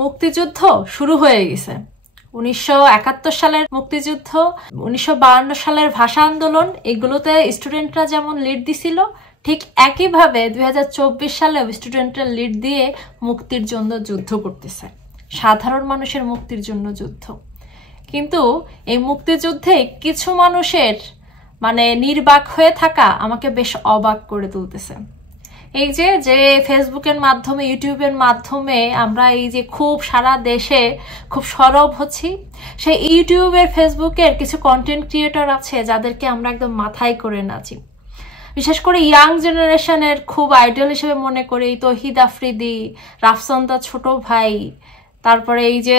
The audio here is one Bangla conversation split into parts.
মুক্তিযুদ্ধ শুরু হয়ে গেছে। 1971 সালের মুক্তিযুদ্ধ, 1952 সালের ভাষা আন্দোলন, এগুলোতে স্টুডেন্টরা যেমন লিড দিছিল, ঠিক একইভাবে 2024 সালে স্টুডেন্টরা লিড দিয়ে মুক্তির জন্য যুদ্ধ করতেছে, সাধারণ মানুষের মুক্তির জন্য যুদ্ধ। কিন্তু এই মুক্তিযুদ্ধে কিছু মানুষের নির্বাক হয়ে থাকা আমাকে বেশ অবাক করে তুলতেছে। এই যে ফেসবুকের মাধ্যমে, ইউটিউবের মাধ্যমে আমরা এই যে খুব সারা দেশে খুব সরব হচ্ছি, সেই ইউটিউবের ফেসবুকের কিছু কন্টেন্ট ক্রিয়েটর আছে যাদেরকে আমরা একদম মাথায় করে নাচি। বিশেষ করে ইয়াং জেনারেশনের খুব আইডল হিসেবে মনে করি তৌহিদ আফ্রিদি, রাফসান দা ছোট ভাই, তারপরে এই যে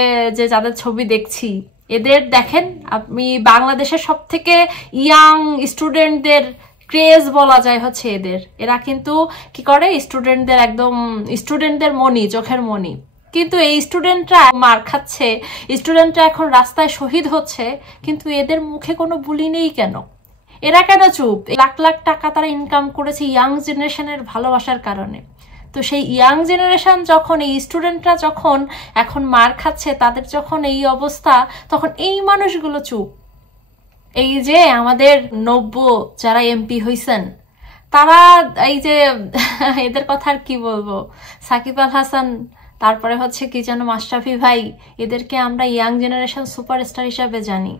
যাদের ছবি দেখছি, এদের দেখেন আপনি বাংলাদেশের সব থেকে ইয়াং স্টুডেন্টদের ক্রেজ বলা যায় হচ্ছে এদের। এরা কিন্তু কি করে, স্টুডেন্টদের একদম স্টুডেন্টদের মনি, চোখের মনি। কিন্তু এই স্টুডেন্টরা মার খাচ্ছে, স্টুডেন্টরা এখন রাস্তায় শহীদ হচ্ছে, কিন্তু এদের মুখে কোনো বুলি নেই কেন? এরা কেন চুপ? লাখ লাখ টাকা তারা ইনকাম করেছে ইয়াং জেনারেশনের ভালোবাসার কারণে। তো সেই ইয়াং জেনারেশন যখন, এই স্টুডেন্টরা যখন এখন মার খাচ্ছে, তাদের যখন এই অবস্থা, তখন এই মানুষগুলো চুপ। এই যে আমাদের নব্য যারা এমপি হইছেন, তারা এই যে এদের কথা আর কি বলবো, সাকিব আল হাসান, তারপরে হচ্ছে কি যেন মাশরাফি ভাই, এদেরকে আমরা ইয়াং জেনারেশন সুপারস্টার হিসাবে জানি।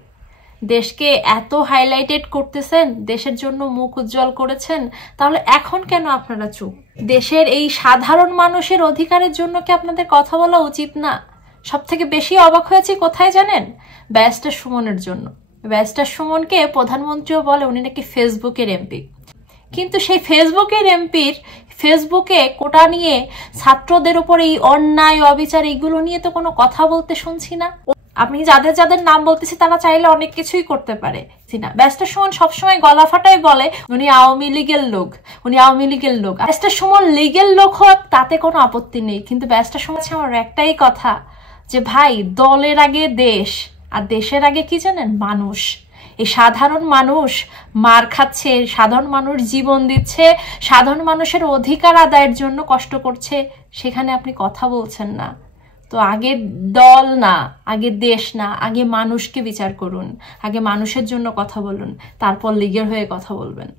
দেশকে এত হাইলাইটেড করতেছেন, দেশের জন্য মুখ উজ্জ্বল করেছেন, তাহলে এখন কেন আপনারা চুপ? দেশের এই সাধারণ মানুষের অধিকারের জন্য কি আপনাদের কথা বলা উচিত না? সব থেকে বেশি অবাক হয়েছি কোথায় জানেন? ব্যারিস্টার সুমনের জন্য। ব্যারিস্টার সুমনকে প্রধানমন্ত্রীও বলে উনি নাকি ফেসবুকের এমপি, কিন্তু সেই ফেসবুকের এমপির ফেসবুকে কোটা নিয়ে, ছাত্রদের উপর এই অন্যায় অবিচার, এইগুলো নিয়ে তো কোনো কথা বলতে শুনছি না। আমি যাদের যাদের নাম বলতেছি তারা চাইলে অনেক কিছুই করতে পারে না। ব্যারিস্টার সুমন সবসময় গলা ফাটাই বলে উনি আওয়ামী লীগের লোক, উনি আওয়ামী লীগের লোক। ব্যারিস্টার সুমন লীগের লোক হোক, তাতে কোনো আপত্তি নেই, কিন্তু ব্যারিস্টার সুমন আমার একটাই কথা যে ভাই, দলের আগে দেশ, আর দেশের আগে কি জানেন? মানুষ। এই সাধারণ মানুষ মার খাচ্ছে, সাধারণ মানুষ জীবন দিচ্ছে, সাধারণ মানুষের অধিকার আদায়ের জন্য কষ্ট করছে, সেখানে আপনি কথা বলছেন না। তো আগে দল না, আগে দেশ না, আগে মানুষকে বিচার করুন, আগে মানুষের জন্য কথা বলুন, তারপর লীগের হয়ে কথা বলবেন।